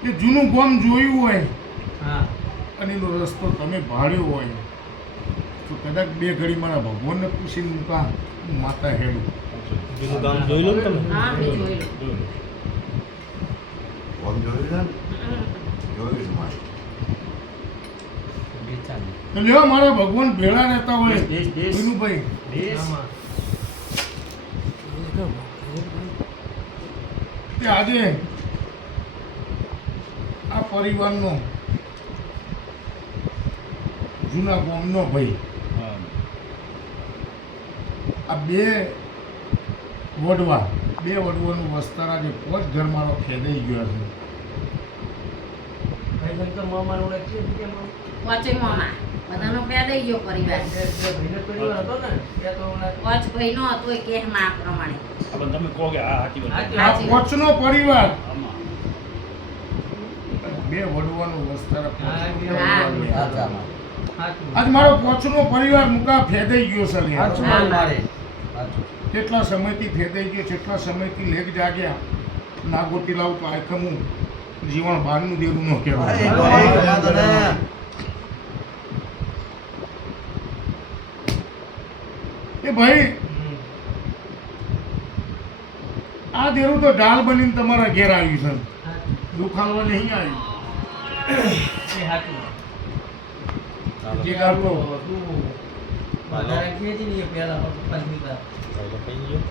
કે જૂનું ગામ જોયું હોય હા અને એનો રસ્તો તમે ભાળ્યો હોય તો કદાચ બે ઘડી મારા ભગવાનને પૂછીને મૂકા માતા હેડું જૂનું ગામ જોઈ લો ને તમે હા મેં જોઈ લો કોણ જોયું છે ને? જોયું છે મારે. તો લ્યો મારા ભગવાન ભેળા રહેતા હોય દેશ, દેશ. વિનુભાઈ દેશ કે આજે આ પરિવારનો જૂના ગામનો ભાઈ આ બે વડવાનું વસ્તારા જે પોચ ઘર મારો ખેદાઈ ગયો છે શંકર મામાનો ઓળખ છે કે વચ્ચે મામા બધાનો પેદાઈ ગયો પરિવાર ભાઈનો પરિવાર હતો ને ત્યાં તો ઓલા વચ ભાઈનો હતો એ કહેમાં આ પ્રમાણે પણ તમે કહો કે આ સાચી વાત સાચી આ પોચનો પરિવાર આમાં બે વડવાનું વસ્તારા પોચ હા, બે વડવાનું. સાચું આજ મારો પોચનો પરિવાર મુકા ફેદાઈ ગયો છે લે. સાચું હા. મારે કેટલા સમયથી ફેદાઈ ગયો કેટલા સમયથી લેગ જાગ્યા નાગોટી લાવ તો આખમું જીવન બહારનું દેવું ન કહેવાય એ ભાઈ આ દેરું તો ઢાલ બનીને તમારા ઘેર આવ્યું છે દુખાવા નહીં આવ્યું જે ગાળ તો વધારે ખેંચી નહીં પેલા પપ્પા જીતા ચાલો, કઈ ગયો